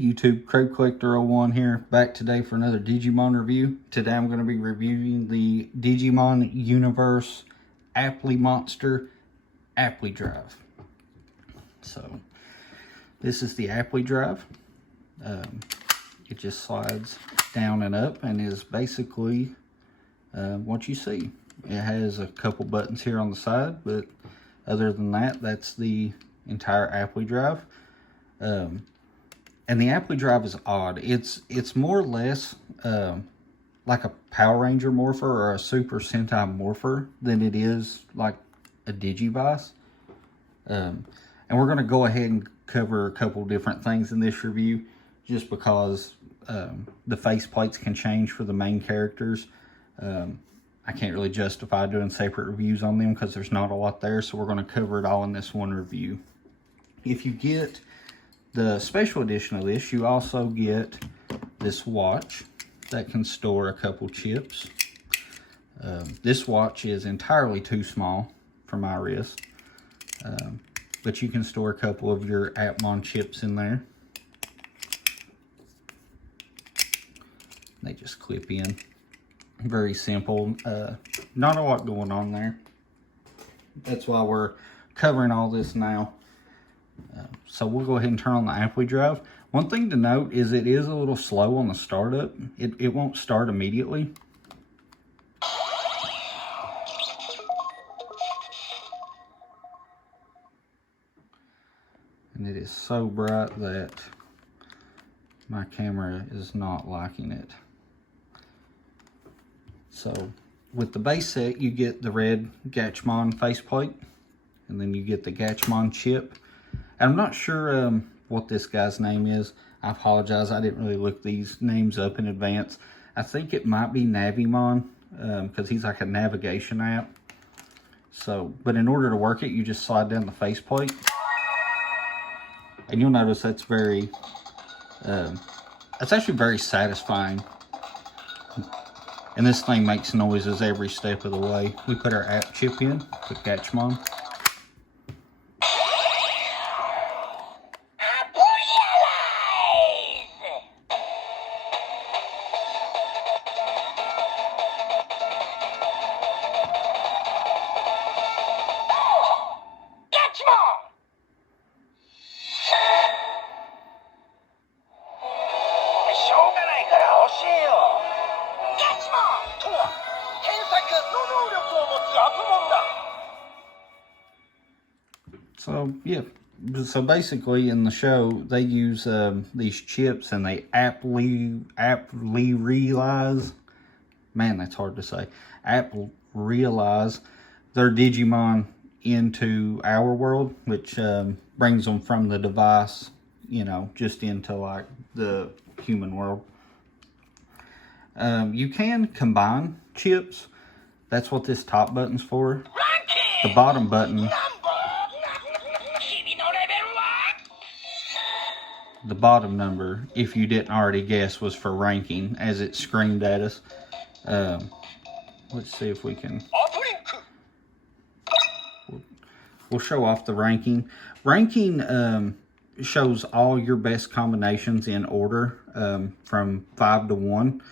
YouTube, Crate Collector 01 here, back today for another Digimon review. Today I'm going to be reviewing the Digimon Universe Monster Applidrive. So, this is the Applidrive. It just slides down and up and is basically what you see. It has a couple buttons here on the side, but other than that, that's the entire Applidrive. And the Applidrive is odd. It's more or less like a Power Ranger morpher or a Super Sentai morpher than it is like a Digivice. And we're going to go ahead and cover a couple different things in this review just because the faceplates can change for the main characters. I can't really justify doing separate reviews on them because there's not a lot there, so we're going to cover it all in this one review. If you get the special edition of this, you also get this watch that can store a couple chips. This watch is entirely too small for my wrist, but you can store a couple of your Appmon chips in there. They just clip in. Very simple. Not a lot going on there. That's why we're covering all this now. So we'll go ahead and turn on the Applidrive. One thing to note is it is a little slow on the startup. It won't start immediately. And it is so bright that my camera is not liking it. So with the base set, you get the red Gatchmon faceplate, and then you get the Gatchmon chip. And I'm not sure what this guy's name is. I apologize, I didn't really look these names up in advance. I think it might be Navimon, because he's like a navigation app. So, but in order to work it, you just slide down the faceplate. And you'll notice that's that's actually very satisfying. And this thing makes noises every step of the way. We put our app chip in, put Gatchmon. So yeah, so basically in the show they use these chips and they aptly realize, man, that's hard to say, realize their Digimon into our world, which brings them from the device, you know, just into like the human world. You can combine chips. That's what this top button's for. The bottom button, the bottom number, if you didn't already guess, was for ranking, as it screamed at us. Let's see if we can. We'll show off the ranking. Ranking shows all your best combinations in order from 5 to 1.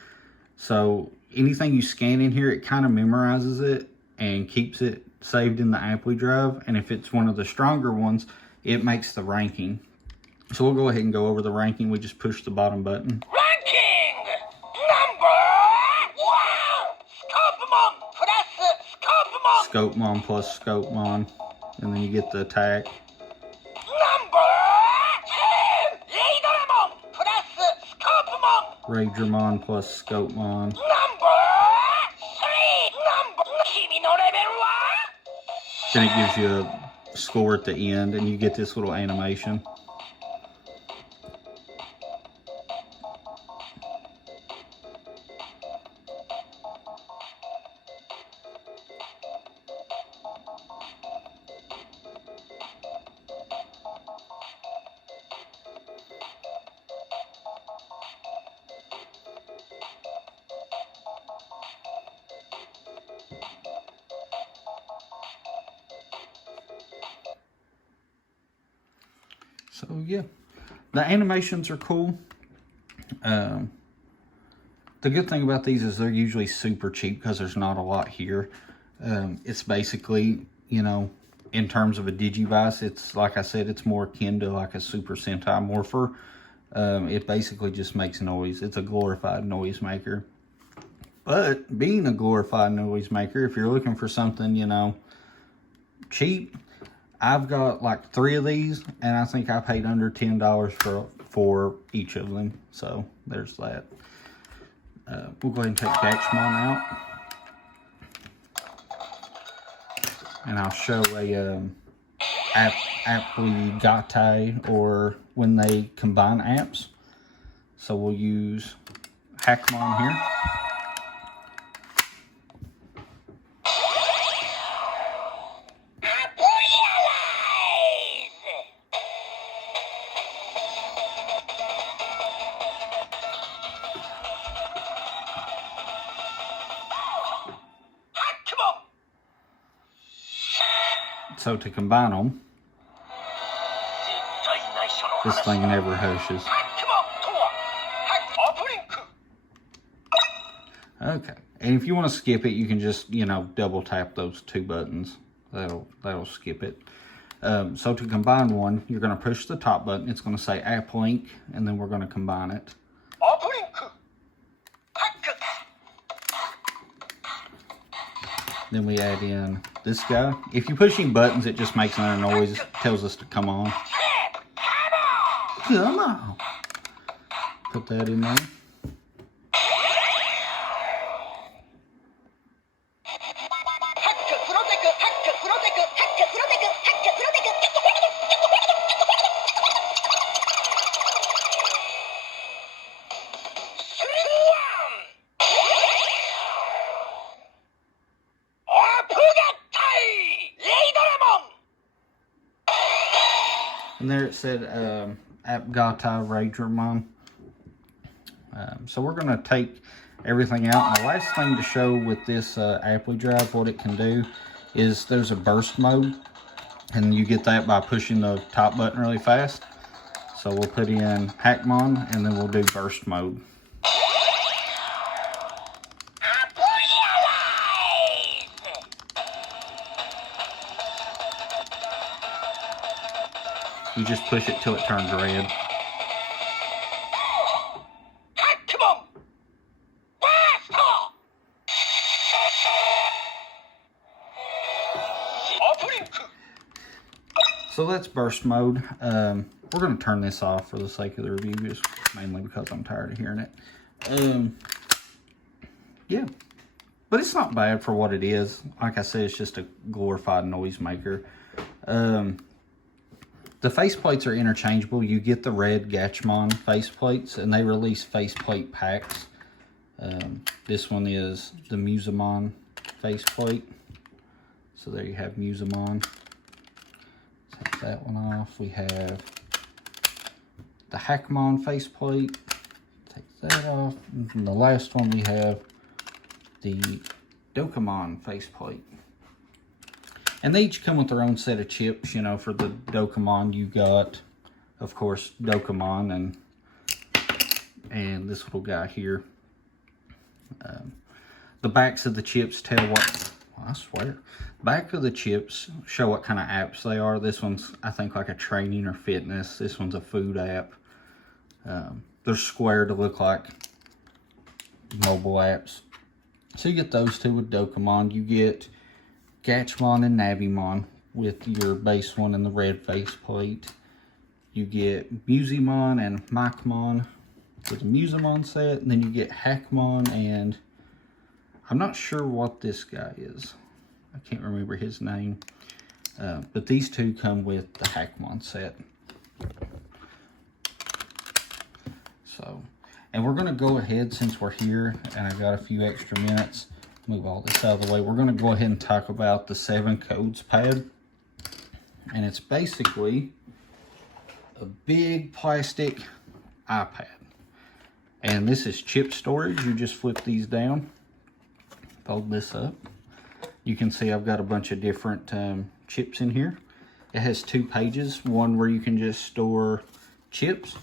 So anything you scan in here, it kind of memorizes it and keeps it saved in the Applidrive. And if it's one of the stronger ones, it makes the ranking. So we'll go ahead and go over the ranking. We just push the bottom button. Ranking number 1, Scopemon plus Scopemon. And then you get the attack. Number 10, Leadermon plus Scopemon. Ragermon plus Scopemon. Number 3, Kimi no level wa? Then it gives you a score at the end, and you get this little animation. So yeah, The animations are cool. The good thing about these is they're usually super cheap because there's not a lot here. It's basically, you know, in terms of a Digivice, it's like I said, it's more akin to like a Super Sentai Morpher. It basically just makes noise. It's a glorified noise maker. But being a glorified noise maker, if you're looking for something, you know, cheap, I've got like 3 of these, and I think I paid under $10 for each of them. So there's that. We'll go ahead and take Digimon out, and I'll show a Applidrive, or when they combine apps. So we'll use Hackmon here. So to combine them, this thing never hushes. Okay, and if you want to skip it, you can just, you know, double tap those 2 buttons. That'll skip it. So to combine one, you're going to push the top button. It's going to say App Link, and then we're going to combine it. Then we add in this guy. If you push any buttons, it just makes another noise. It tells us to come on. Come on. Put that in there. And there it said Applidrive. So we're going to take everything out. And the last thing to show with this Applidrive, what it can do, is there's a burst mode. And you get that by pushing the top button really fast. So we'll put in Hackmon, and then we'll do burst mode. You just push it till it turns red. So that's burst mode. We're going to turn this off for the sake of the review, just mainly because I'm tired of hearing it. Yeah, but it's not bad for what it is. Like I said, it's just a glorified noise maker. The faceplates are interchangeable. You get the red Digimon faceplates, and they release faceplate packs. This one is the Musamon faceplate. So there you have Musamon. Take that one off. We have the Hackmon faceplate. Take that off. And from the last one, we have the Digimon faceplate. And they each come with their own set of chips. You know, for the Digimon, you got, of course, Digimon and this little guy here. The backs of the chips tell what, well, I swear, back of the chips show what kind of apps they are. This one's, I think, like a training or fitness. This one's a food app. They're square to look like mobile apps. So you get those two with Digimon. You get Gatchmon and Navimon with your base one and the red faceplate. You get Musamon and Machmon with the Musamon set. And then you get Hackmon, and I'm not sure what this guy is. I can't remember his name. But these two come with the Hackmon set. So, and we're going to go ahead, since we're here and I've got a few extra minutes, move all this out of the way. We're going to go ahead and talk about the 7 codes pad. And it's basically a big plastic iPad. And this is chip storage. You just flip these down, fold this up. You can see I've got a bunch of different chips in here. It has 2 pages, one where you can just store chips,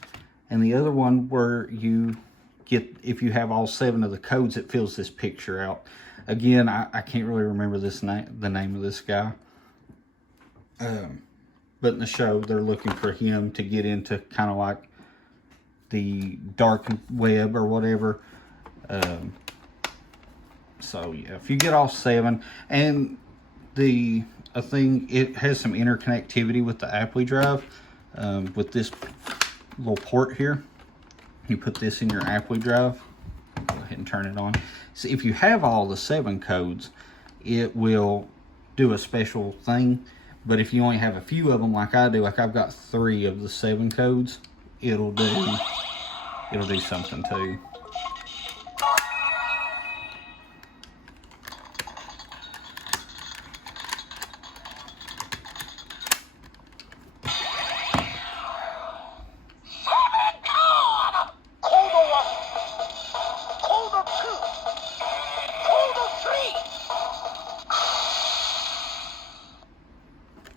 and the other one where you get, if you have all 7 of the codes, it fills this picture out. Again, I can't really remember the name of this guy. But in the show, they're looking for him to get into kind of like the dark web or whatever. So yeah, if you get all 7, and a thing, it has some interconnectivity with the Applidrive, with this little port here. You put this in your Applidrive. Go ahead and turn it on. So if you have all the 7 codes, it will do a special thing. But if you only have a few of them, like I do, like I've got 3 of the 7 codes, it'll do something too.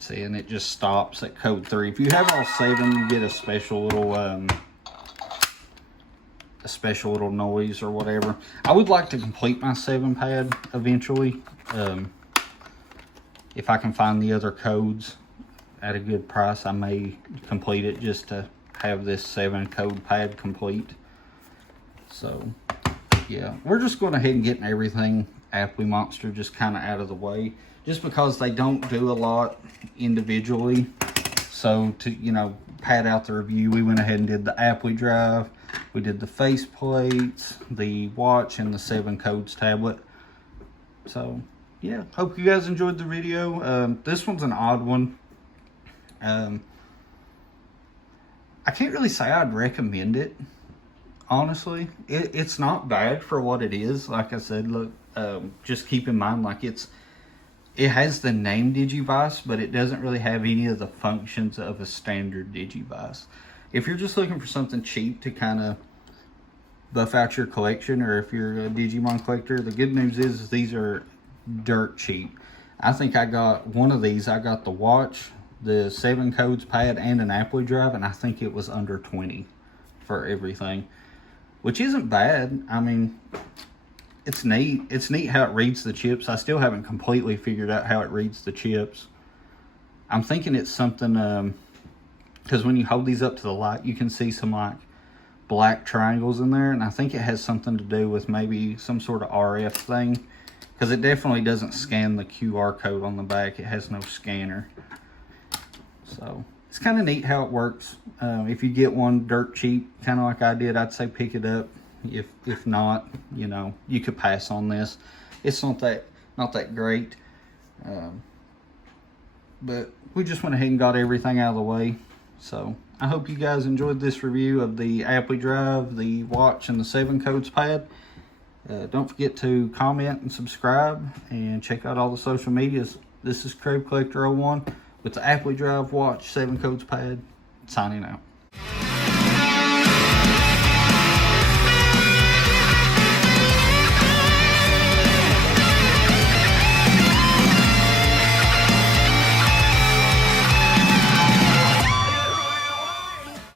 See, and it just stops at code 3. If you have all 7, you get a special little noise or whatever. I would like to complete my 7 pad eventually. If I can find the other codes at a good price, I may complete it just to have this 7 code pad complete. So yeah, we're just going ahead and getting everything Apply Monster just kind of out of the way, just because they don't do a lot individually. So to, you know, pad out the review, we went ahead and did the Applidrive, we did the faceplates, the watch, and the 7 codes tablet. So yeah, hope you guys enjoyed the video. This one's an odd one. I can't really say I'd recommend it, honestly. It's not bad for what it is. Like I said, look, just keep in mind, like it has the name Digivice, but it doesn't really have any of the functions of a standard Digivice. If you're just looking for something cheap to kind of buff out your collection, or if you're a Digimon collector, the good news is these are dirt cheap. I think I got one of these. I got the watch, the 7 codes pad, and an Applidrive, and I think it was under 20 for everything, which isn't bad. I mean, it's neat. It's neat how it reads the chips. I still haven't completely figured out how it reads the chips. I'm thinking it's something, because when you hold these up to the light, you can see some like black triangles in there, and I think it has something to do with maybe some sort of RF thing, because it definitely doesn't scan the QR code on the back. It has no scanner. So it's kind of neat how it works. If you get one dirt cheap, kind of like I did, I'd say pick it up. If not, you know, you could pass on this. It's not that great. But we just went ahead and got everything out of the way. So I hope you guys enjoyed this review of the Applidrive, the watch, and the 7 codes pad. Don't forget to comment and subscribe, and check out all the social medias. This is Crave Collector 01 with the Applidrive, watch, 7 codes pad, signing out.